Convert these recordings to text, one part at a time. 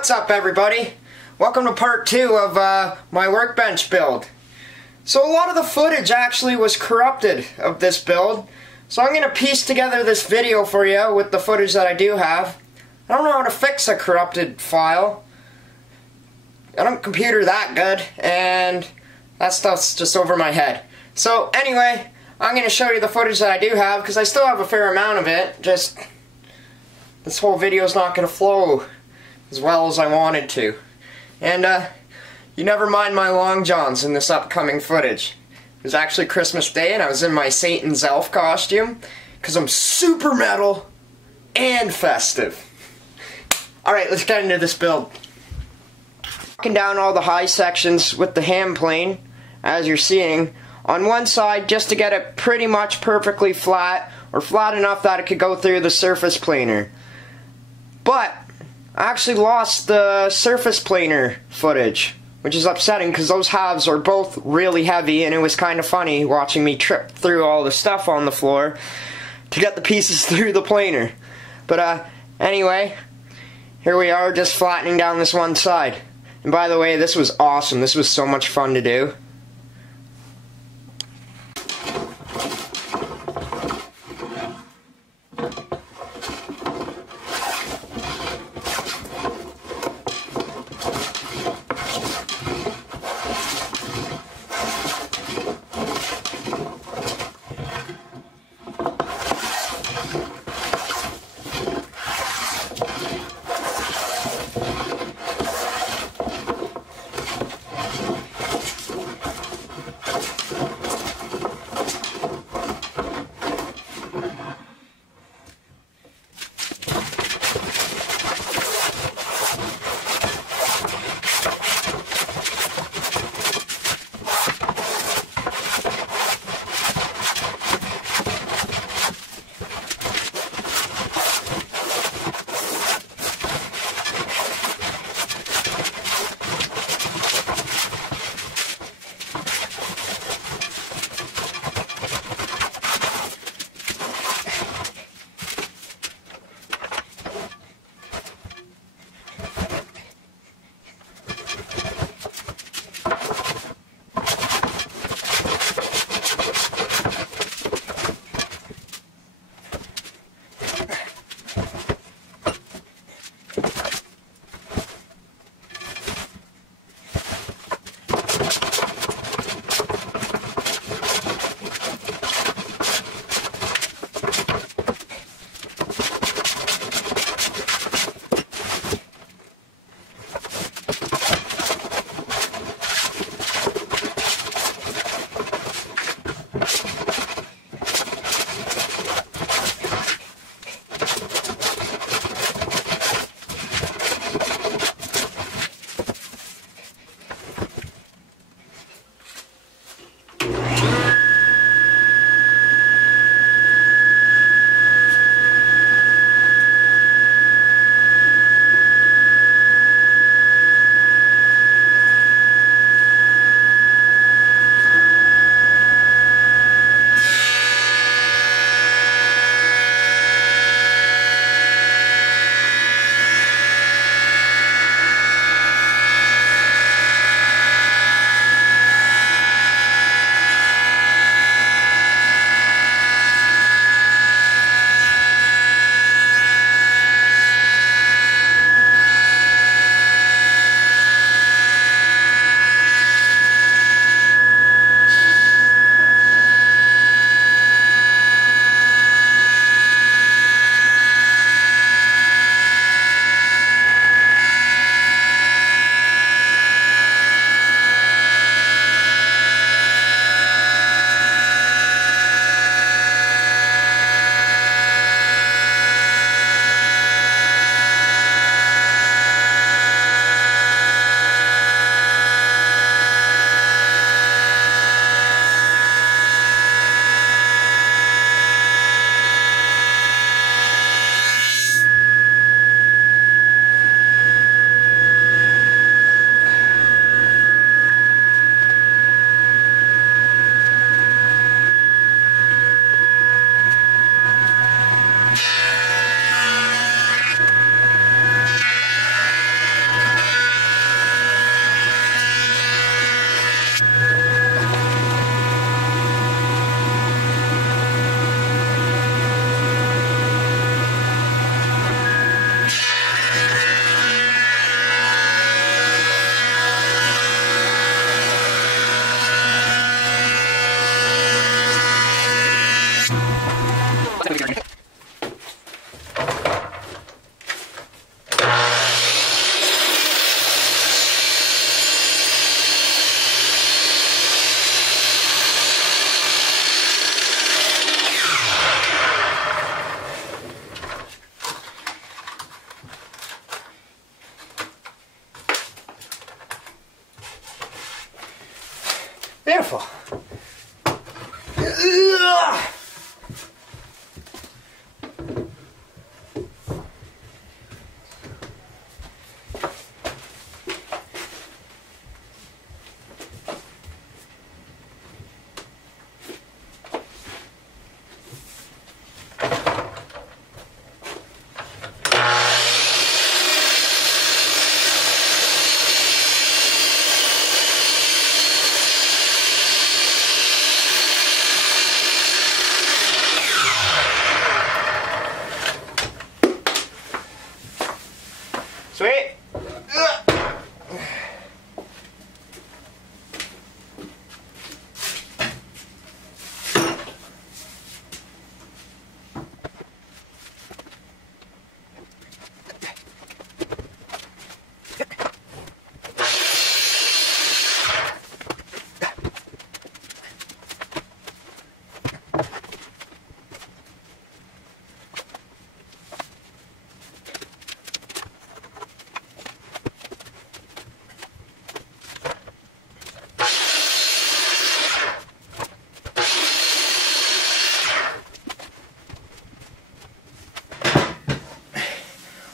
What's up, everybody? Welcome to part 2 of my workbench build. So a lot of the footage actually was corrupted of this build, so I'm going to piece together this video for you with the footage that I do have. I don't know how to fix a corrupted file. I don't computer that good, and that stuff's just over my head. So anyway, I'm going to show you the footage that I do have, because I still have a fair amount of it, just this whole video is not going to flow as well as I wanted to. And you never mind my long johns in this upcoming footage. It was actually Christmas Day and I was in my Satan's elf costume because I'm super metal and festive. Alright, let's get into this build. Walking down all the high sections with the hand plane, as you're seeing, on one side just to get it pretty much perfectly flat, or flat enough that it could go through the surface planer. But I actually lost the surface planer footage, which is upsetting because those halves are both really heavy, and it was kind of funny watching me trip through all the stuff on the floor to get the pieces through the planer. But anyway, here we are just flattening down this one side. And by the way, this was awesome. This was so much fun to do.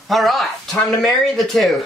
Alright, time to marry the two.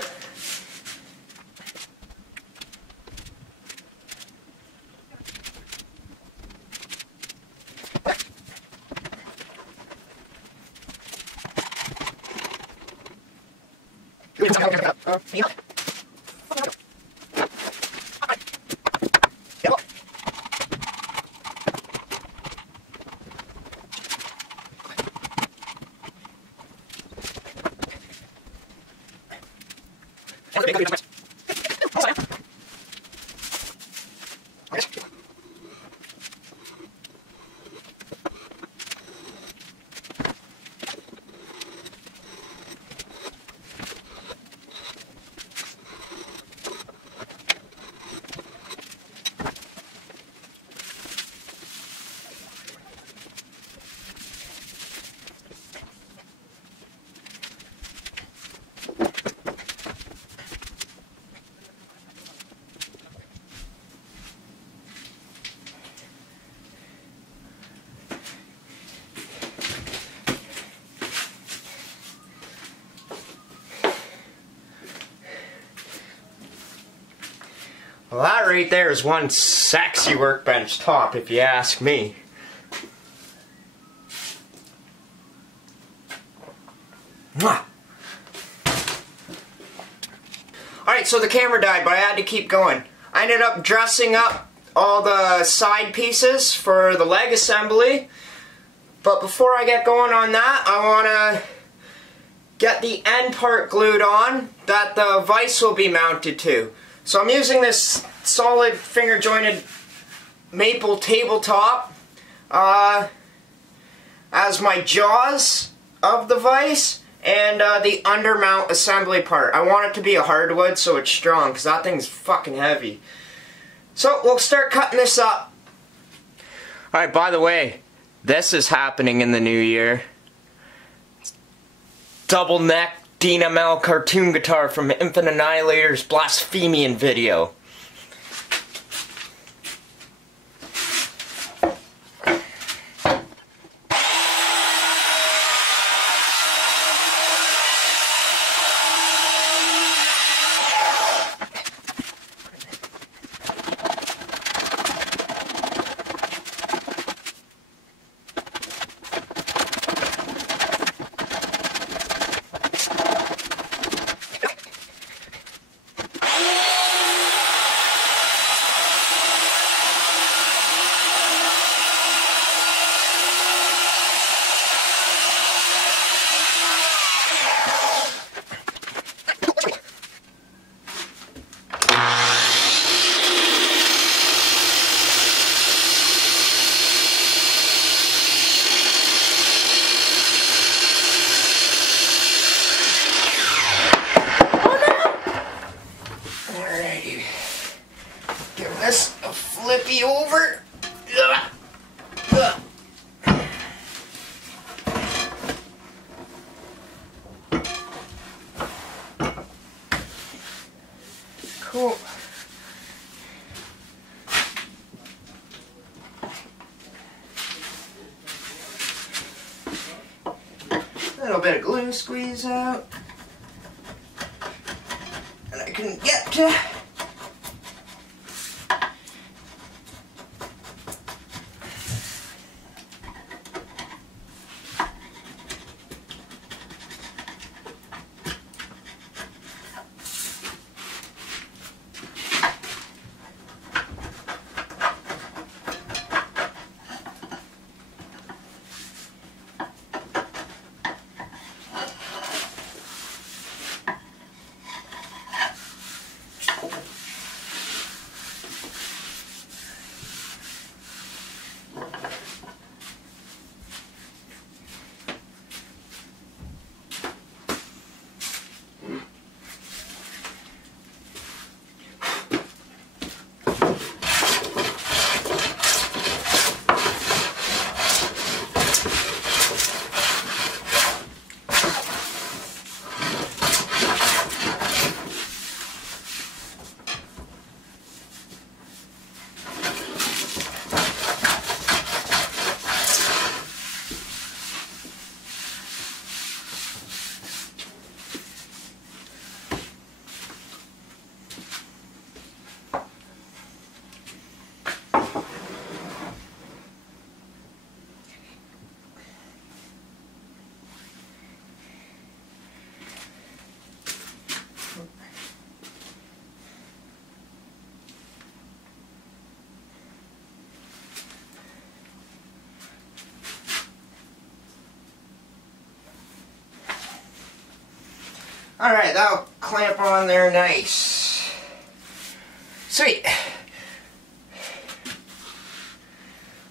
Well, that right there is one sexy workbench top, if you ask me. Mwah. Alright, so the camera died, but I had to keep going. I ended up dressing up all the side pieces for the leg assembly. But before I get going on that, I want to get the end part glued on that the vise will be mounted to. So I'm using this solid finger jointed maple tabletop as my jaws of the vise and the undermount assembly part. I want it to be a hardwood so it's strong because that thing's fucking heavy. So we'll start cutting this up. Alright, by the way, this is happening in the new year. Double neck Dynamel cartoon guitar from Infinite Annihilator's Blasphemian video. This a flippy over. Cool. A little bit of glue squeeze out. And I can get to Alright, that'll clamp on there nice. Sweet.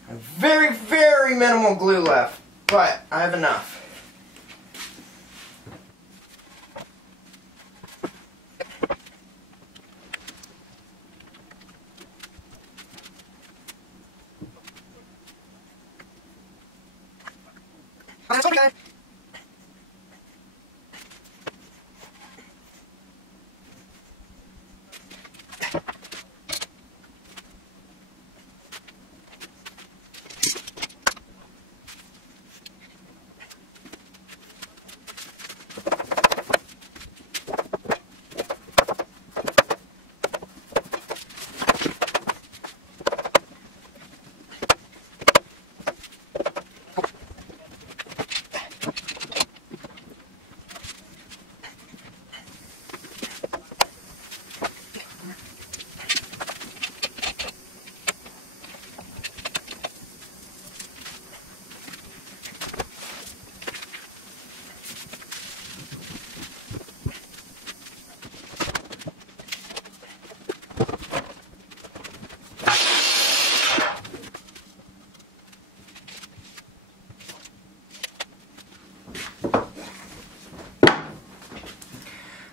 Very, very minimal glue left, but I have enough. That's okay.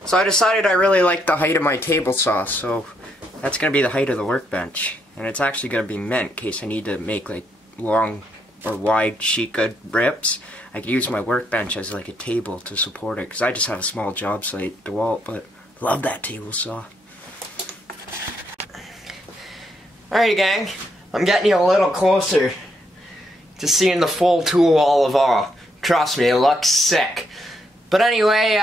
So I decided I really like the height of my table saw, so that's going to be the height of the workbench. And it's actually going to be meant in case I need to make like long or wide sheet good rips. I could use my workbench as like a table to support it, because I just have a small job site, DeWalt, but love that table saw. Alright gang, I'm getting you a little closer to seeing the full tool all of all. Trust me, it looks sick. But anyway,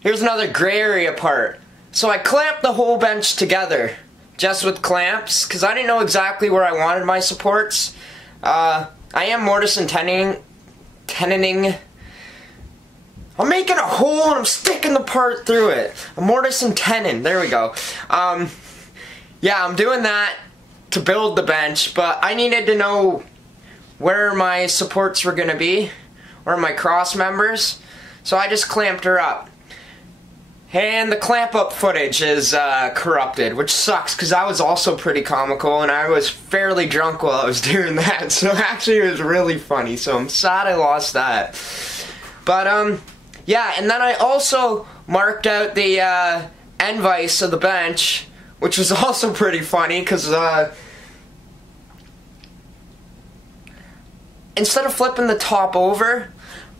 here's another gray area part. So I clamped the whole bench together, just with clamps, because I didn't know exactly where I wanted my supports. I am mortise and tenoning. I'm making a hole and I'm sticking the part through it. A mortise and tenon, there we go. Yeah, I'm doing that to build the bench, but I needed to know where my supports were going to be, or my cross members, so I just clamped her up. And the clamp up footage is corrupted, which sucks because that was also pretty comical and I was fairly drunk while I was doing that, so actually it was really funny, so I'm sad I lost that. But yeah, and then I also marked out the end vise of the bench, which was also pretty funny because instead of flipping the top over,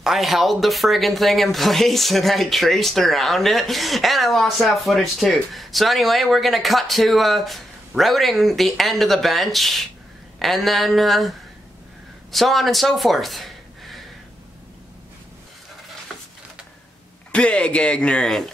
I held the friggin' thing in place and I traced around it, and I lost that footage too. So anyway, we're gonna cut to routing the end of the bench, and then so on and so forth. Big ignorant.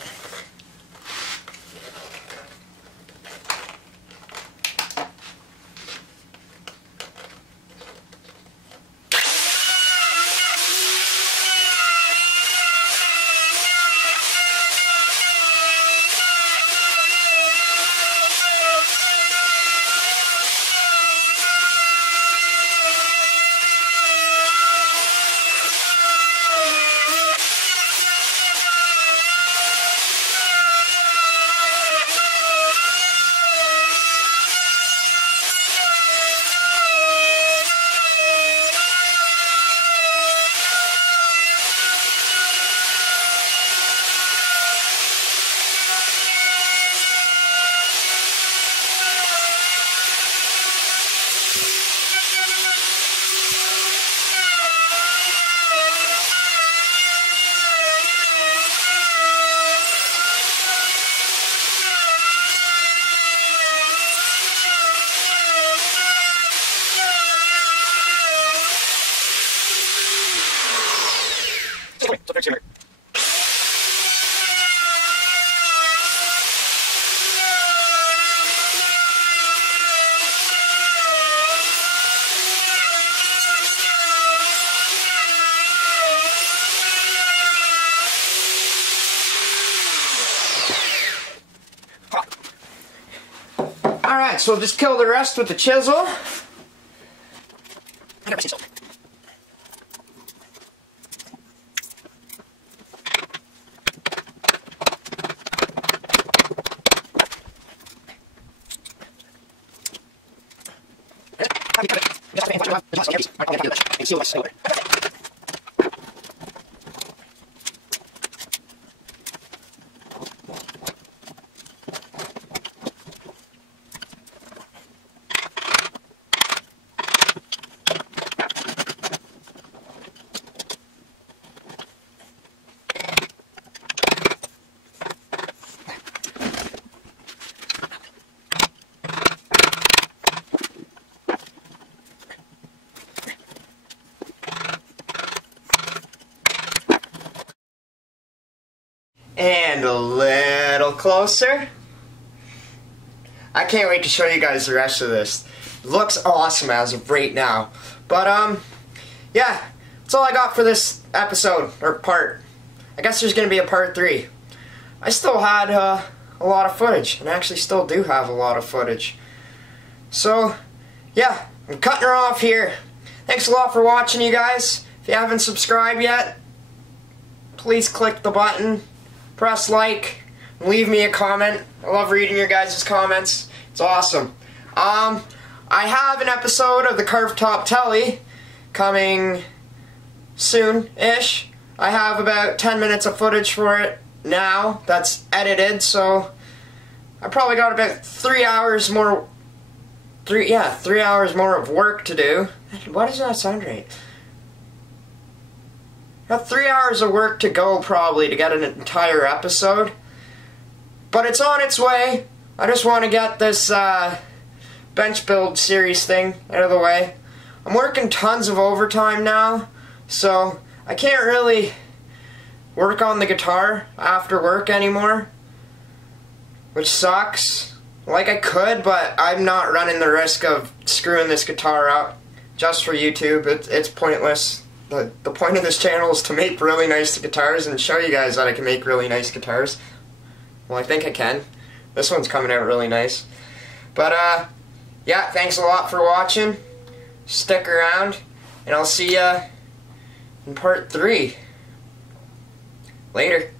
Alright, so just kill the rest with the chisel. And a little closer. I can't wait to show you guys the rest of this. It looks awesome as of right now. But yeah, that's all I got for this episode, or part. I guess there's gonna be a part 3. I still had a lot of footage, and I actually still do have a lot of footage. So yeah, I'm cutting her off here. Thanks a lot for watching, you guys. If you haven't subscribed yet, please click the button. Press like, and leave me a comment. I love reading your guys' comments. It's awesome. I have an episode of the Curved Top Telly coming soon-ish. I have about 10 minutes of footage for it now that's edited, so I probably got about 3 hours more. 3 hours more of work to do. Why does that sound right? Got 3 hours of work to go probably to get an entire episode. But it's on its way. I just want to get this bench build series thing out of the way. I'm working tons of overtime now, so I can't really work on the guitar after work anymore, which sucks. Like I could, but I'm not running the risk of screwing this guitar up just for YouTube. It's pointless. The point of this channel is to make really nice guitars and show you guys that I can make really nice guitars. Well, I think I can. This one's coming out really nice. But, yeah, thanks a lot for watching. Stick around, and I'll see ya in part 3. Later.